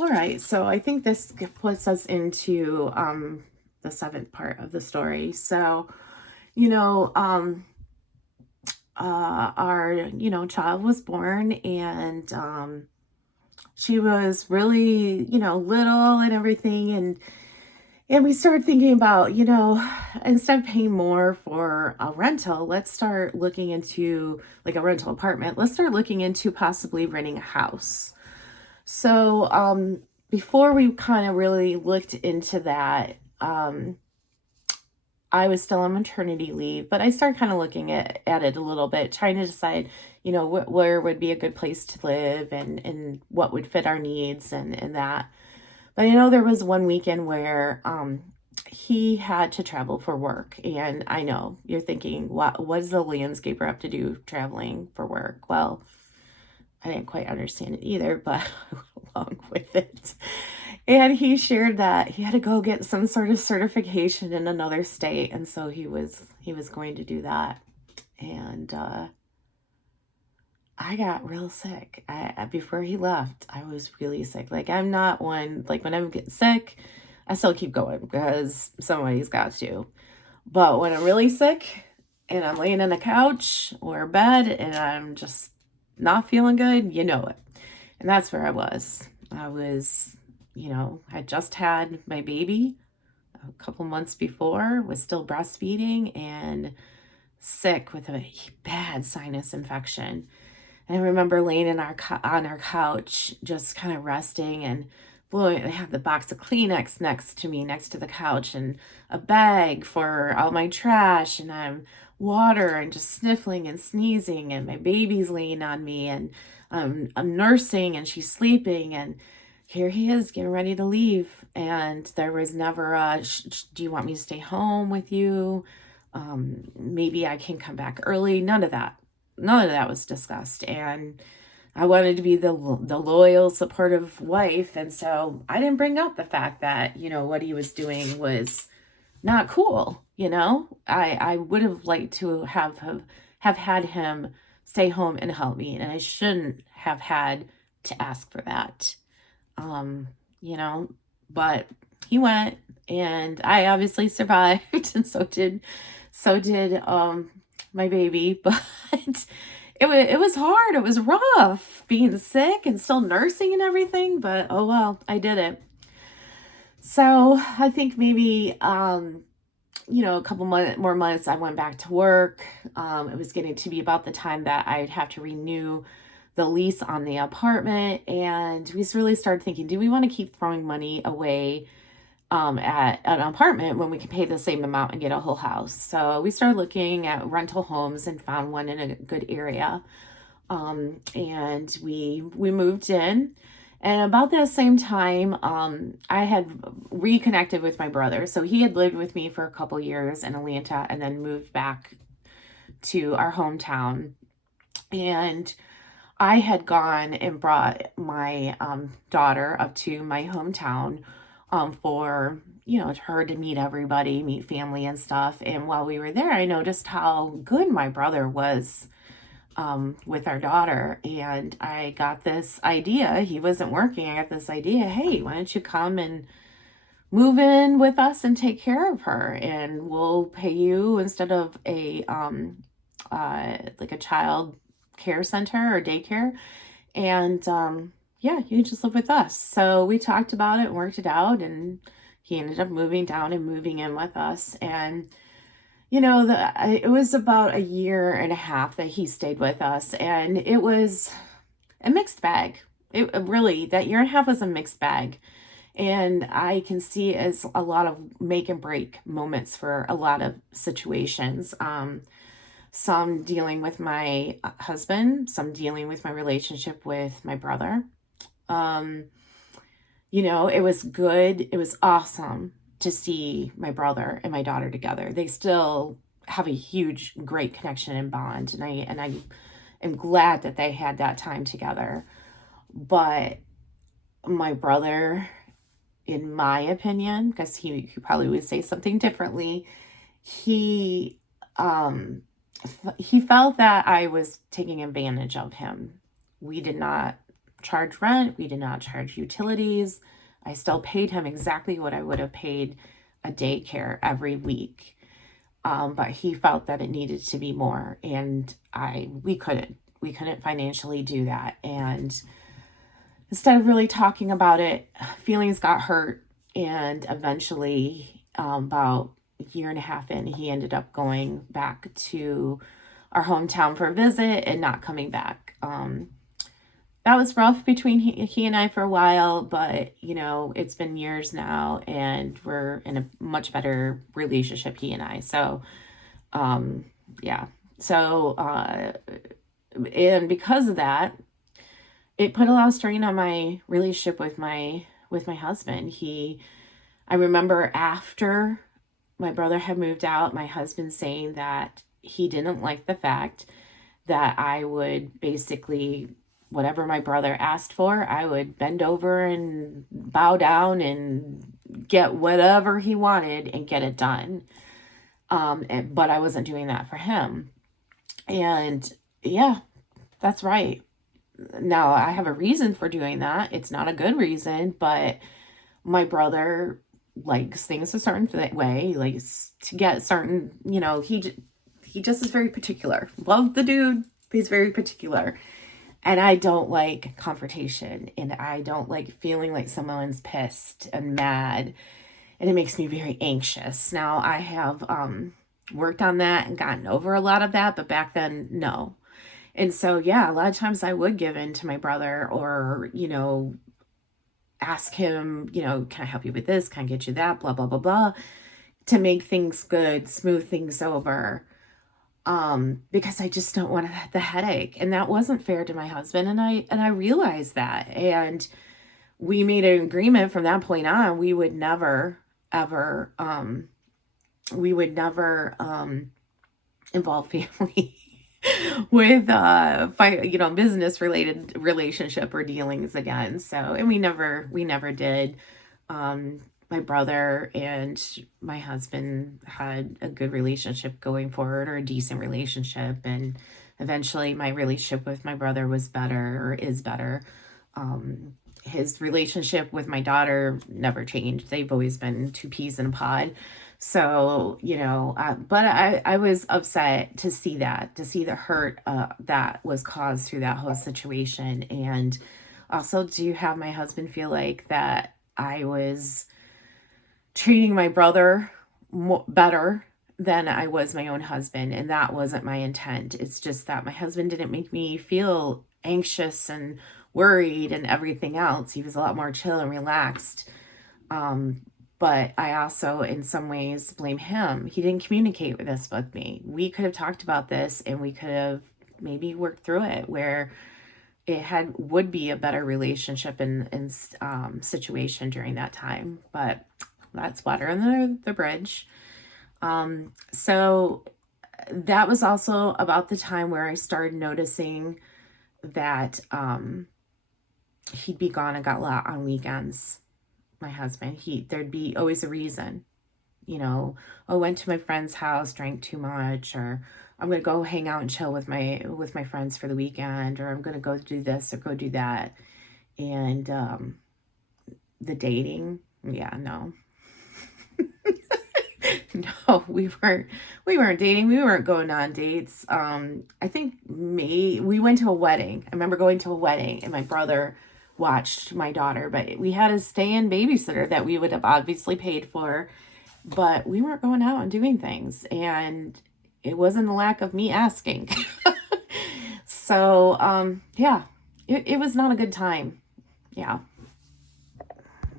All right, so I think this puts us into the seventh part of the story. So, you know, our child was born, and she was really little and everything, and we started thinking about instead of paying more for a rental, let's start looking into like a rental apartment. Let's start looking into possibly renting a house. So, before we kind of really looked into that, I was still on maternity leave, but I started kind of looking at it a little bit, trying to decide, where would be a good place to live, and what would fit our needs, and that. But I know there was one weekend where he had to travel for work. And I know you're thinking, what does the landscaper have to do traveling for work? Well, I didn't quite understand it either, but I went along with it. And he shared that he had to go get some sort of certification in another state, and so he was going to do that. And I got real sick. Before he left, I was really sick. Like, I'm not one, like, when I get sick, I still keep going because somebody's got to. But when I'm really sick and I'm laying on a couch or bed and I'm just not feeling good, you know it. And that's where I was. I was, I just had my baby a couple months before, was still breastfeeding and sick with a bad sinus infection. And I remember laying in on our couch, just kind of resting and blowing. I have the box of Kleenex next to me, next to the couch, and a bag for all my trash, and I'm water and just sniffling and sneezing, and my baby's laying on me, and I'm nursing, and she's sleeping, and here he is getting ready to leave. And there was never a, do you want me to stay home with you? Maybe I can come back early. None of that was discussed. And I wanted to be the loyal, supportive wife. And so I didn't bring up the fact that, what he was doing was not cool. I would have liked to have had him stay home and help me. And I shouldn't have had to ask for that. Um, you know, but he went, and I obviously survived, and so did my baby. But it was hard. It was rough being sick and still nursing and everything, but oh well, I did it. So I think maybe a couple more months I went back to work. It was getting to be about the time that I'd have to renew the lease on the apartment, and we really started thinking, do we want to keep throwing money away at an apartment when we can pay the same amount and get a whole house? So we started looking at rental homes and found one in a good area. And we moved in. And about that same time, I had reconnected with my brother. So he had lived with me for a couple years in Atlanta and then moved back to our hometown. And I had gone and brought my daughter up to my hometown for her to meet everybody, meet family and stuff. And while we were there, I noticed how good my brother was with our daughter. And I got this idea. He wasn't working. I got this idea. Hey, why don't you come and move in with us and take care of her? And we'll pay you instead of a like a child care center or daycare. And yeah, you can just live with us. So we talked about it and worked it out, and he ended up moving down and moving in with us. And it was about a year and a half that he stayed with us, and it was a mixed bag. It really, that year and a half was a mixed bag. And I can see it as a lot of make and break moments for a lot of situations. Some dealing with my husband, some dealing with my relationship with my brother. It was good. It was awesome to see my brother and my daughter together. They still have a huge, great connection and bond. And I am glad that they had that time together. But my brother, in my opinion, because he probably would say something differently, he felt that I was taking advantage of him. We did not charge rent. We did not charge utilities. I still paid him exactly what I would have paid a daycare every week. But he felt that it needed to be more, and we couldn't financially do that. And instead of really talking about it, feelings got hurt, and eventually, about a year and a half in, he ended up going back to our hometown for a visit and not coming back. That was rough between he and I for a while, but it's been years now, and we're in a much better relationship, he and I. So, yeah. So, and because of that, it put a lot of strain on my relationship with my husband. I remember after my brother had moved out, my husband saying that he didn't like the fact that I would basically, whatever my brother asked for, I would bend over and bow down and get whatever he wanted and get it done. But I wasn't doing that for him. And yeah, that's right. Now, I have a reason for doing that. It's not a good reason, but my brother likes things a certain way. He likes to get certain, he just is very particular. Love the dude, but he's very particular. And I don't like confrontation, and I don't like feeling like someone's pissed and mad, and it makes me very anxious. Now, I have worked on that and gotten over a lot of that, but back then, no. And so, yeah, a lot of times I would give in to my brother, or, ask him, can I help you with this? Can I get you that? Blah, blah, blah, blah, to make things good, smooth things over. Because I just don't want the headache. And that wasn't fair to my husband. And I realized that. And we made an agreement from that point on. We would never, ever, involve family with business related relationship or dealings again. So, and we never did. My brother and my husband had a good relationship going forward, or a decent relationship, and eventually my relationship with my brother was better, or is better. His relationship with my daughter never changed. They've always been two peas in a pod. So, but I was upset to see the hurt that was caused through that whole situation. And also to have my husband feel like that I was treating my brother better than I was my own husband. And that wasn't my intent. It's just that my husband didn't make me feel anxious and worried and everything else. He was a lot more chill and relaxed. But I also, in some ways, blame him. He didn't communicate this with me. We could have talked about this, and we could have maybe worked through it where it would be a better relationship and situation during that time. But that's water under the bridge. So that was also about the time where I started noticing that he'd be gone and got a lot on weekends. My husband, there'd be always a reason, I went to my friend's house, drank too much, or I'm going to go hang out and chill with my friends for the weekend, or I'm going to go do this or go do that. And the dating, yeah, no. No, we weren't dating. We weren't going on dates. I think we went to a wedding. I remember going to a wedding, and my brother watched my daughter, but we had a stay-in babysitter that we would have obviously paid for, but we weren't going out and doing things, and it wasn't the lack of me asking. So, yeah, it was not a good time. Yeah.